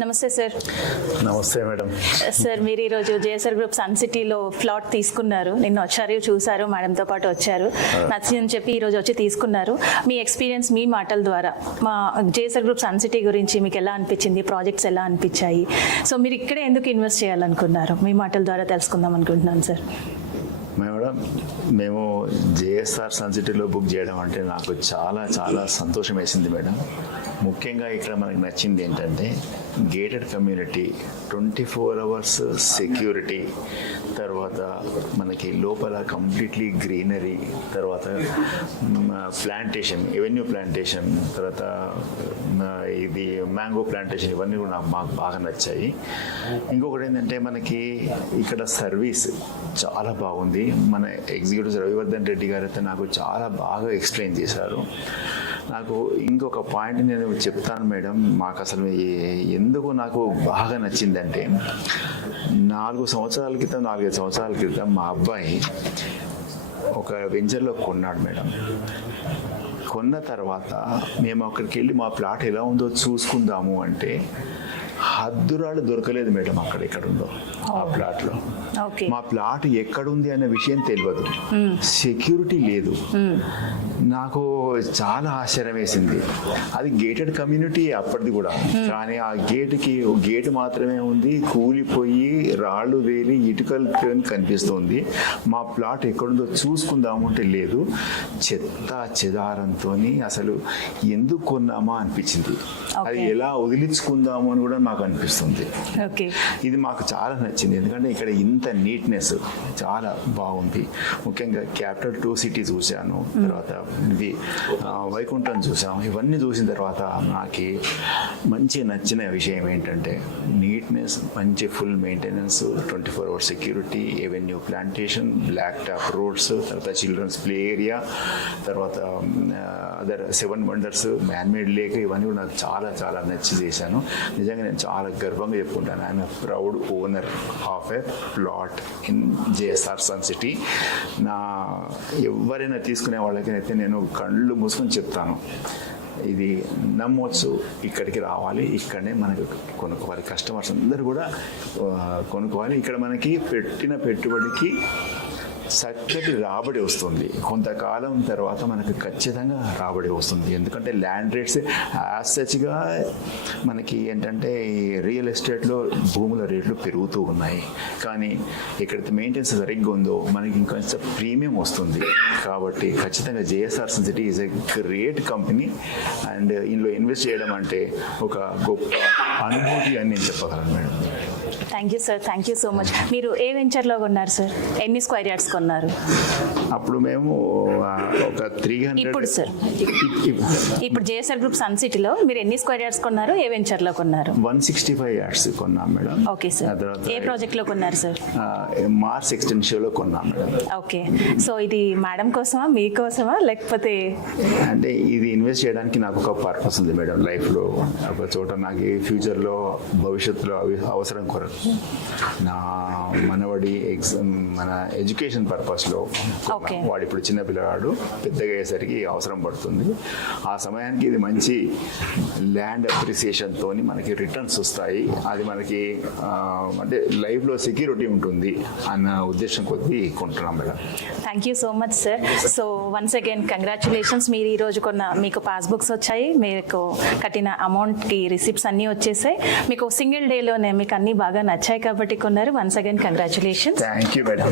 నమస్తే సార్. నమస్తే madam. Sir మీరు ఈరోజు జేఎస్ఆర్ గ్రూప్ సన్ సిటీలో ప్లాట్ తీసుకున్నారు. నిన్న వచ్చారు, చూసారు, మేడంతో పాటు వచ్చారు, నచ్చిందని చెప్పి ఈరోజు వచ్చి తీసుకున్నారు. మీ ఎక్స్పీరియన్స్ మీ మాటల ద్వారా మా జేఎస్ఆర్ గ్రూప్ సన్ సిటీ గురించి మీకు ఎలా అనిపించింది, ప్రాజెక్ట్స్ ఎలా అనిపించాయి, సో మీరు ఇక్కడే ఎందుకు ఇన్వెస్ట్ చేయాలనుకున్నారు మీ మాటల ద్వారా తెలుసుకుందాం అనుకుంటున్నాను సార్. మేడం, మేము జేఎస్ఆర్ సన్ సిటీలో బుక్ చేయడం అంటే నాకు చాలా చాలా సంతోషం వేసింది మేడం. ముఖ్యంగా ఇక్కడ మనకు నచ్చింది ఏంటంటే గేటెడ్ కమ్యూనిటీ, 24 hours సెక్యూరిటీ, తర్వాత మనకి లోపల కంప్లీట్లీ గ్రీనరీ, తర్వాత ప్లాంటేషన్, ఎవెన్యూ ప్లాంటేషన్, తర్వాత ఇది మ్యాంగో ప్లాంటేషన్, ఇవన్నీ కూడా నాకు బాగా నచ్చాయి. ఇంకొకటి ఏంటంటే మనకి ఇక్కడ సర్వీస్ చాలా బాగుంది. మన ఎగ్జిక్యూటివ్ రవివర్ధన్ రెడ్డి గారు అయితే నాకు చాలా బాగా ఎక్స్ప్లెయిన్ చేశారు. నాకు ఇంకొక పాయింట్ నేను చెప్తాను మేడం. మాకు అసలు ఎందుకు నాకు బాగా నచ్చిందంటే 4 సంవత్సరాల క్రితం, 4-5 సంవత్సరాల క్రితం మా అబ్బాయి ఒక వెంచర్లో కొన్నాడు మేడం. కొన్న తర్వాత మేము అక్కడికి వెళ్ళి మా ప్లాట్ ఎలా ఉందో చూసుకుందాము అంటే హద్దురాలు దొరకలేదు మేడం. అక్కడ ఎక్కడుందో ఆ ప్లాట్లో మా ప్లాట్ ఎక్కడుంది అనే విషయం తెలియదు, సెక్యూరిటీ లేదు. నాకు చాలా ఆశ్చర్యం వేసింది. అది గేటెడ్ కమ్యూనిటీ అప్పటిది కూడా, కానీ ఆ గేటు మాత్రమే ఉంది, కూలిపోయి రాళ్ళు వేలి ఇటుకలు కనిపిస్తుంది. మా ప్లాట్ ఎక్కడుందో చూసుకుందాము అంటే లేదు. చెత్త చెదారంతో అసలు ఎందుకు కొన్నామా అనిపించింది. అది ఎలా వదిలించుకుందాము అని కూడా నాకు అనిపిస్తుంది. ఇది మాకు చాలా నచ్చింది, ఎందుకంటే ఇక్కడ ఇంత నీట్నెస్ చాలా బాగుంది. ముఖ్యంగా క్యాపిటల్ 2 సిటీ చూశాను, తర్వాత ఇది వైకుంఠం చూసాము. ఇవన్నీ చూసిన తర్వాత నాకు మంచి నచ్చిన విషయం ఏంటంటే నీట్నెస్, మంచి full maintenance, 24 hours security, avenue plantation, black top roads, తర్వాత చిల్డ్రన్స్ ప్లే ఏరియా, తర్వాత అదర్ 7 వండర్స్, మ్యాన్మేడ్ లేక్, ఇవన్నీ కూడా నాకు చాలా చాలా నచ్చి చేశాను. నిజంగా నేను చాలా గర్వంగా చెప్పుకుంటాను. I'm a proud owner of a plot in JSR Sun City. ఎవరైనా తీసుకునే వాళ్ళకైతే నేను కళ్ళు మూసుకొని చెప్తాను, ఇది నమ్మొచ్చు, ఇక్కడికి రావాలి, ఇక్కడనే మనకు కొనుక్కోవాలి. కస్టమర్స్ అందరూ కూడా కొనుక్కోవాలి. ఇక్కడ మనకి పెట్టిన పెట్టుబడికి చక్కటి రాబడి వస్తుంది. కొంతకాలం తర్వాత మనకు ఖచ్చితంగా రాబడి వస్తుంది. ఎందుకంటే ల్యాండ్ రేట్స్ యాజ్ సచ్గా మనకి ఏంటంటే రియల్ ఎస్టేట్లో భూముల రేట్లు పెరుగుతూ ఉన్నాయి. కానీ ఎక్కడైతే మెయింటెనెన్స్ సరిగ్గా ఉందో మనకి ఇంకొంచెం ప్రీమియం వస్తుంది. కాబట్టి ఖచ్చితంగా JSR Sun City is a great company. And ఇందులో ఇన్వెస్ట్ చేయడం అంటే ఒక గొప్ప అనుభూతి అని నేను చెప్పగలను madam. Thank you sir, thank you so much. మీరు ఏ వెంచర్లో కొన్నారు సార్? ఎన్ని స్క్వేర్ యార్డ్స్ కొన్నారు? అప్పుడు మేము ఒక 300. ఇప్పుడు సార్, ఇప్పుడు జేఎస్ఆర్ గ్రూప్ సన్ సిటీలో మీరు ఎన్ని స్క్వేర్ యార్డ్స్ కొన్నారు, ఏ వెంచర్లో కొన్నారు? 165 యార్డ్స్ కొన్నాం మేడం. Okay sir. ఏ ప్రాజెక్ట్లో కొన్నారు సార్? మార్స్ ఎక్స్టెన్షన్లో కొన్నాం మేడం. ఓకే. సో ఇది మేడం కోసమా, మీకోసమా, లేకపోతే? అంటే ఇది ఇన్వెస్ట్ చేయడానికి నాకు ఒక పర్పస్ ఉంది మేడం. లైఫ్లో ఒక చోట నాకు ఫ్యూచర్లో భవిష్యత్తులో అవసరం కొరకు నా మనవడి మన ఎడ్యుకేషన్ పర్పస్లో, వాడు ఇప్పుడు చిన్న పిల్లవాడు, పెద్దగా అయ్యేసరికి అవసరం పడుతుంది. ఆ సమయానికి ఇది మంచి ల్యాండ్ అప్రిసియేషన్తో మనకి రిటర్న్స్ వస్తాయి. అది మనకి అంటే లైఫ్లో సెక్యూరిటీ ఉంటుంది అన్న ఉద్దేశం కొద్దీ కొంటున్నాం madam. Thank you so much sir. So once again congratulations. మీరు ఈరోజు మీకు పాస్బుక్స్ వచ్చాయి, మీకు కట్టిన అమౌంట్కి రిసిప్ట్స్ అన్నీ వచ్చేసాయి. మీకు సింగిల్ డేలోనే మీకు అన్నీ బాగా నచ్చాయి కాబట్టి కొన్నారు. Once again congratulations. Thank you madam.